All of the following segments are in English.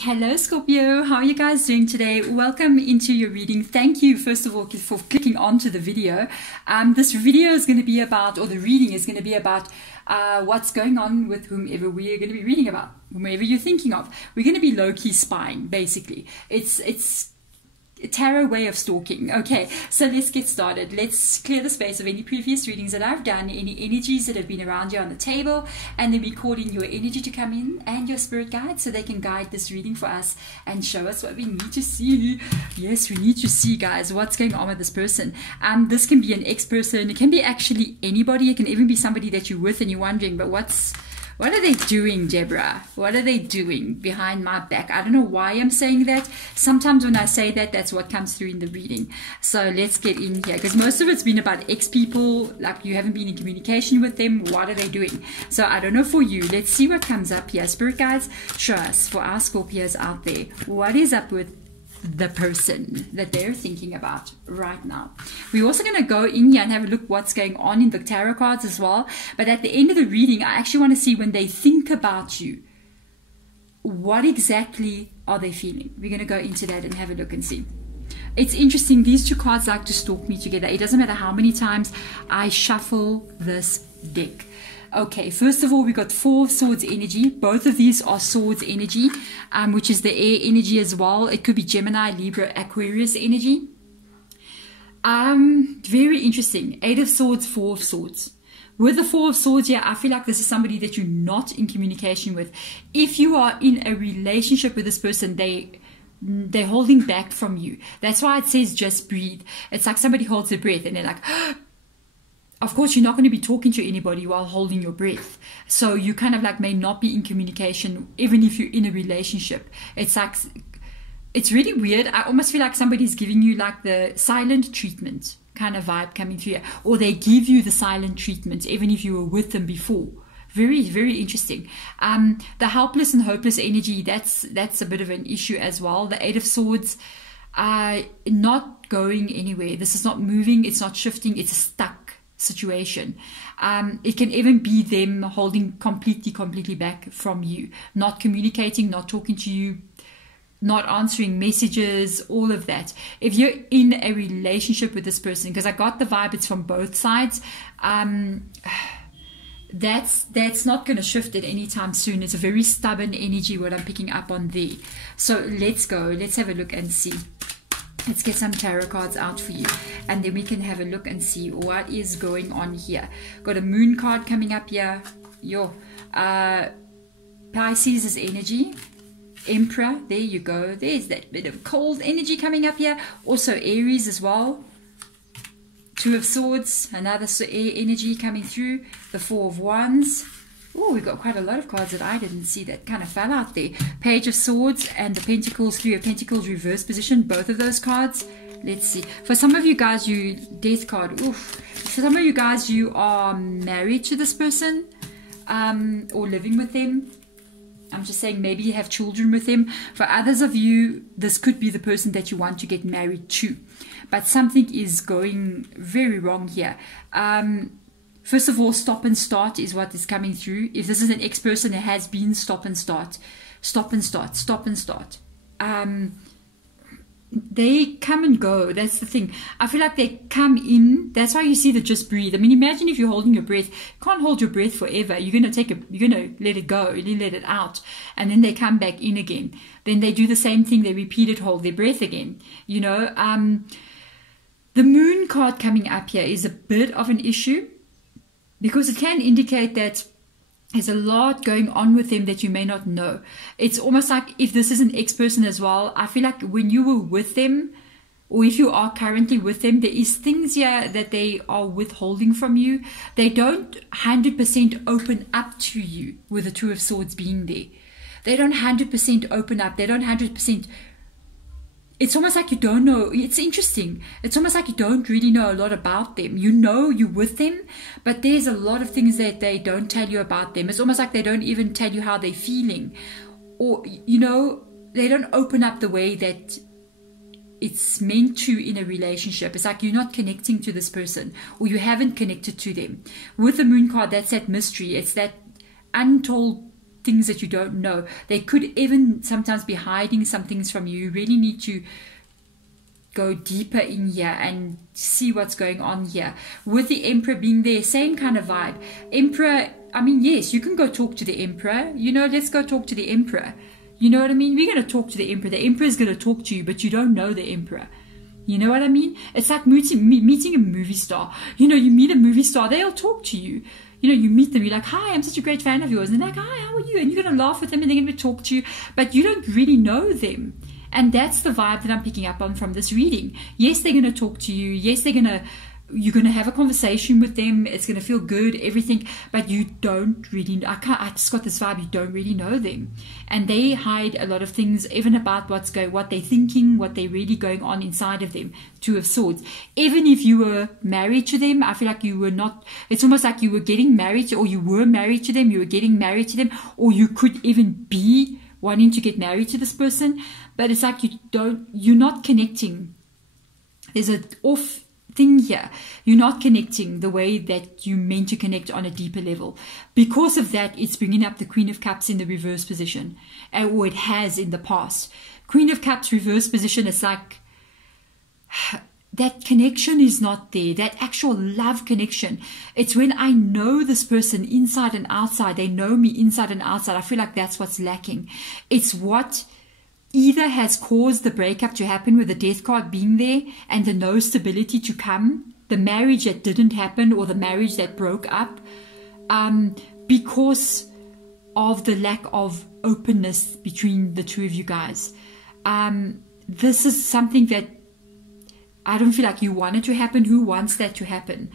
Hello Scorpio, how are you guys doing today? Welcome into your reading. Thank you first of all for clicking onto the video. This video is going to be about, or the reading is going to be about what's going on with whomever we are going to be reading about, whomever you're thinking of. We're going to be low-key spying, basically. It's a tarot way of stalking. Okay, so let's get started. Let's clear the space of any previous readings that I've done, any energies that have been around you on the table, and then we call in your energy to come in and your spirit guide so they can guide this reading for us and show us what we need to see. Yes, we need to see, guys, what's going on with this person. This can be an ex-person. It can be actually anybody. It can even be somebody that you're with and you're wondering, but what are they doing, Deborah? What are they doing behind my back? I don't know why I'm saying that. Sometimes when I say that, that's what comes through in the reading. So let's get in here, because most of it's been about ex-people, like you haven't been in communication with them. What are they doing? So I don't know for you. Let's see what comes up here. Spirit guides, show us for our Scorpios out there. What is up with the person that they're thinking about right now? We're also going to go in here and have a look what's going on in the tarot cards as well. But at the end of the reading, I actually want to see when they think about you, what exactly are they feeling? We're going to go into that and have a look and see. It's interesting. These two cards like to stalk me together. It doesn't matter how many times I shuffle this deck. Okay, first of all, we got Four of Swords energy. Both of these are Swords energy, which is the air energy as well. It could be Gemini, Libra, Aquarius energy. Very interesting. Eight of Swords, Four of Swords. With the Four of Swords here, I feel like this is somebody that you're not in communication with. If you are in a relationship with this person, they're holding back from you. That's why it says just breathe. It's like somebody holds their breath and they're like, of course, you're not going to be talking to anybody while holding your breath. So you kind of like may not be in communication, even if you're in a relationship. It's like, it's really weird. I almost feel like somebody's giving you like the silent treatment kind of vibe coming through here. Or they give you the silent treatment, even if you were with them before. Very, very interesting. The helpless and hopeless energy, that's a bit of an issue as well. The Eight of Swords, not going anywhere. This is not moving. It's not shifting. It's stuck situation. It can even be them holding completely back from you, not communicating, not talking to you, not answering messages, all of that. If you're in a relationship with this person, because I got the vibe it's from both sides, that's not going to shift at any time soon. It's a very stubborn energy what I'm picking up on there. So let's go, let's have a look and see. Let's get some tarot cards out for you, and then we can have a look and see what is going on here. Got a moon card coming up here. Pisces is energy. Emperor, there you go. There's that bit of cold energy coming up here. Also Aries as well. Two of Swords, another air energy coming through. The Four of Wands. Oh, we've got quite a lot of cards that I didn't see that kind of fell out there. Page of Swords and the Pentacles, Three of Pentacles reverse position, both of those cards. Let's see. For some of you guys, Death card. Oof. For some of you guys, you are married to this person or living with them. I'm just saying maybe you have children with them. For others of you, this could be the person that you want to get married to. But something is going very wrong here. First of all, stop and start is what is coming through. If this is an ex-person, it has been stop and start. Stop and start. Stop and start. They come and go. That's the thing. I feel like they come in. That's why you see the just breathe. I mean, imagine if you're holding your breath. You can't hold your breath forever. You're going to let it go. You let it out. And then they come back in again. Then they do the same thing. They repeat it, hold their breath again. You know, the moon card coming up here is a bit of an issue, because it can indicate that there's a lot going on with them that you may not know. It's almost like if this is an ex-person as well, I feel like when you were with them, or if you are currently with them, there is things here that they are withholding from you. They don't 100% open up to you, with the Two of Swords being there. They don't 100% open up. They don't 100%. It's almost like you don't know. It's interesting. It's almost like you don't really know a lot about them. You know you're with them, but there's a lot of things that they don't tell you about them. It's almost like they don't even tell you how they're feeling. Or, you know, they don't open up the way that it's meant to in a relationship. It's like you're not connecting to this person, or you haven't connected to them. With the moon card, that's that mystery. It's that untold things that you don't know. They could even sometimes be hiding some things from you. You really need to go deeper in here and see what's going on here. With the Emperor being there, same kind of vibe. Emperor, I mean, yes, you can go talk to the Emperor. You know, let's go talk to the Emperor. You know what I mean? We're going to talk to the Emperor. The Emperor is going to talk to you, but you don't know the Emperor. You know what I mean? It's like meeting a movie star. You know, you meet a movie star, they'll talk to you. You know, you meet them, you're like, hi, I'm such a great fan of yours. And they're like, hi, how are you? And you're going to laugh with them and they're going to talk to you, but you don't really know them. And that's the vibe that I'm picking up on from this reading. Yes, they're going to talk to you. Yes, you're going to have a conversation with them. It's going to feel good, everything, but you don't really, I just got this vibe, you don't really know them. And they hide a lot of things, even about what they're thinking, what they're really going on inside of them. Two of Swords. Even if you were married to them, I feel like you were not, it's almost like you were getting married, or you were married to them, you were getting married to them, or you could even be wanting to get married to this person, but it's like you're not connecting. There's an off thing here. You're not connecting the way that you meant to connect on a deeper level. Because of that, it's bringing up the Queen of Cups in the reverse position, or it has in the past. Queen of Cups reverse position is like that connection is not there, that actual love connection. It's when I know this person inside and outside, they know me inside and outside. I feel like that's what's lacking. It's what either has caused the breakup to happen, with the Death card being there and the no stability to come, the marriage that didn't happen, or the marriage that broke up, because of the lack of openness between the two of you guys. This is something that I don't feel like you want it to happen. Who wants that to happen?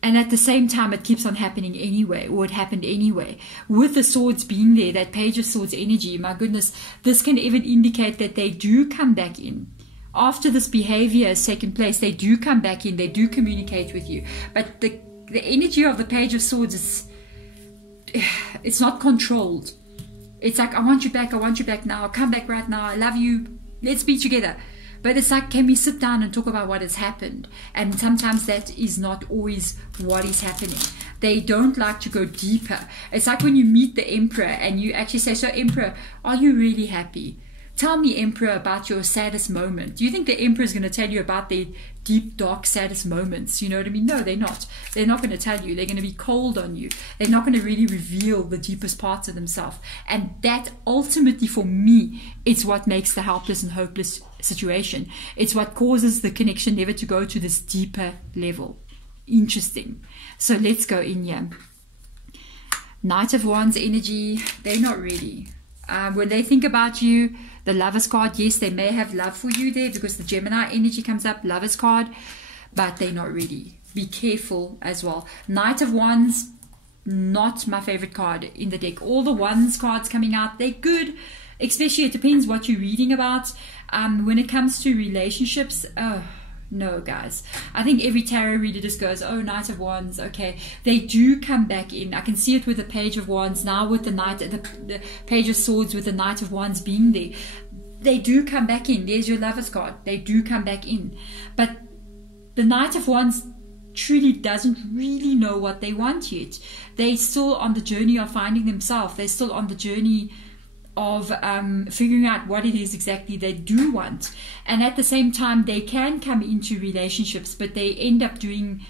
And at the same time, it keeps on happening anyway, or it happened anyway. With the Swords being there, that Page of Swords energy, my goodness, this can even indicate that they do come back in. After this behavior has taken place, they do come back in, they do communicate with you. But the energy of the Page of Swords, it's not controlled. It's like, I want you back now, come back right now, I love you, let's be together. But it's like, can we sit down and talk about what has happened? And sometimes that is not always what is happening. They don't like to go deeper. It's like when you meet the Emperor and you actually say, so Emperor, are you really happy? Tell me, Emperor, about your saddest moment. Do you think the Emperor is going to tell you about their deep, dark, saddest moments? You know what I mean? No, they're not. They're not going to tell you. They're going to be cold on you. They're not going to really reveal the deepest parts of themselves. And that ultimately, for me, is what makes the helpless and hopeless situation. It's what causes the connection never to go to this deeper level. Interesting. So let's go in here. Knight of Wands energy, they're not ready. When they think about you, the Lovers card, yes, they may have love for you there because the Gemini energy comes up, Lovers card, but they're not ready. Be careful as well. Knight of Wands, not my favorite card in the deck. All the Wands cards coming out, they're good, especially it depends what you're reading about. When it comes to relationships, no, guys. I think every tarot reader just goes, oh, Knight of Wands, okay. They do come back in. I can see it with the Page of Wands, now with the Page of Swords, with the Knight of Wands being there. They do come back in. There's your Lovers card. They do come back in. But the Knight of Wands truly doesn't really know what they want yet. They're still on the journey of finding themselves. They're still on the journey of figuring out what it is exactly they do want. And at the same time, they can come into relationships, but they end up doing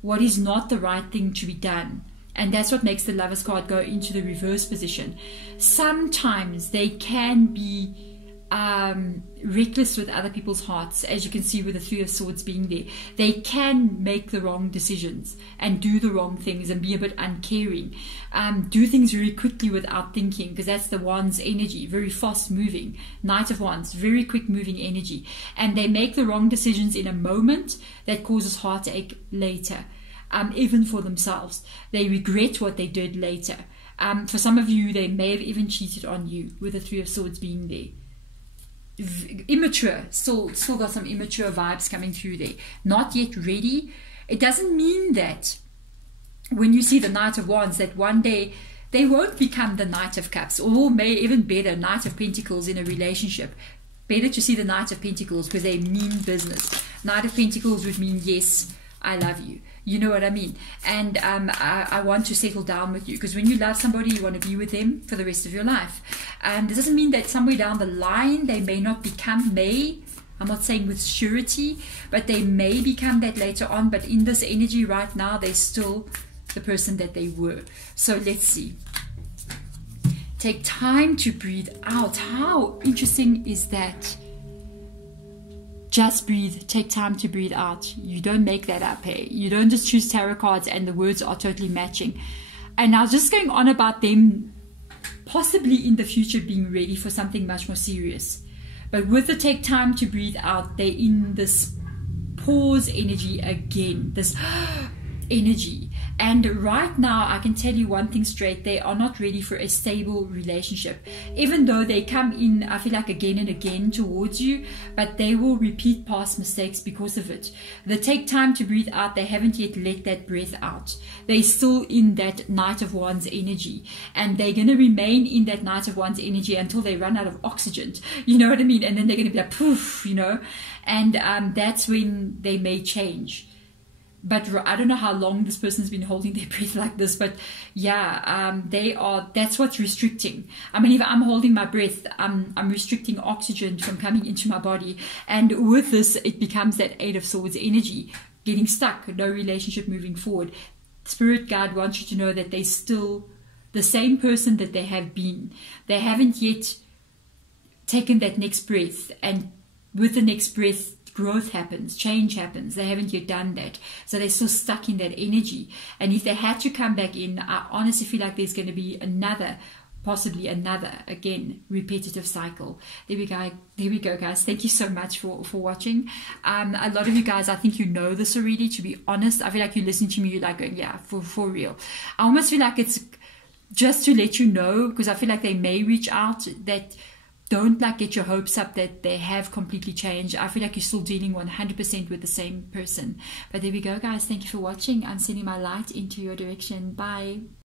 what is not the right thing to be done. And that's what makes the Lovers card go into the reverse position. Sometimes they can be reckless with other people's hearts, as you can see with the Three of Swords being there. They can make the wrong decisions and do the wrong things and be a bit uncaring, do things very quickly without thinking, because that's the Wands energy, very fast moving. Knight of Wands, very quick moving energy, and they make the wrong decisions in a moment that causes heartache later, even for themselves. They regret what they did later. For some of you, they may have even cheated on you with the Three of Swords being there. Immature, still got some immature vibes coming through there. Not yet ready. It doesn't mean that when you see the Knight of Wands that one day they won't become the Knight of Cups, or may even better, Knight of Pentacles in a relationship. Better to see the Knight of Pentacles because they mean business. Knight of Pentacles would mean, yes, I love you. You know what I mean? And I want to settle down with you, because when you love somebody, you want to be with them for the rest of your life. This doesn't mean that somewhere down the line they may not become, I'm not saying with surety, but they may become that later on. But in this energy right now, they're still the person that they were. So let's see. Take time to breathe out. How interesting is that? Just breathe. Take time to breathe out. You don't make that up, hey? You don't just choose tarot cards and the words are totally matching. And now just going on about them possibly in the future being ready for something much more serious. But with the take time to breathe out, they're in this pause energy again. This energy. And right now, I can tell you one thing straight, they are not ready for a stable relationship. Even though they come in, I feel like, again and again towards you, but they will repeat past mistakes because of it. They take time to breathe out, they haven't yet let that breath out. They're still in that Knight of Wands energy. And they're going to remain in that Knight of Wands energy until they run out of oxygen. You know what I mean? And then they're going to be like, poof, you know. And that's when they may change. But I don't know how long this person's been holding their breath like this, but yeah, that's what's restricting. I mean, if I'm holding my breath, I'm restricting oxygen from coming into my body. And with this, it becomes that Eight of Swords energy, getting stuck, no relationship moving forward. Spirit guide wants you to know that they're still the same person that they have been. They haven't yet taken that next breath, and with the next breath, growth happens, change happens. They haven't yet done that. So they're still stuck in that energy. And if they had to come back in, I honestly feel like there's going to be possibly another, again, repetitive cycle. There we go, guys. Thank you so much for watching. A lot of you guys, I think you know this already, to be honest. I feel like you listen to me, you're like going, yeah, for real. I almost feel like it's just to let you know, because I feel like they may reach out, that don't get your hopes up that they have completely changed. I feel like you're still dealing 100% with the same person. But there we go, guys. Thank you for watching. I'm sending my light into your direction. Bye.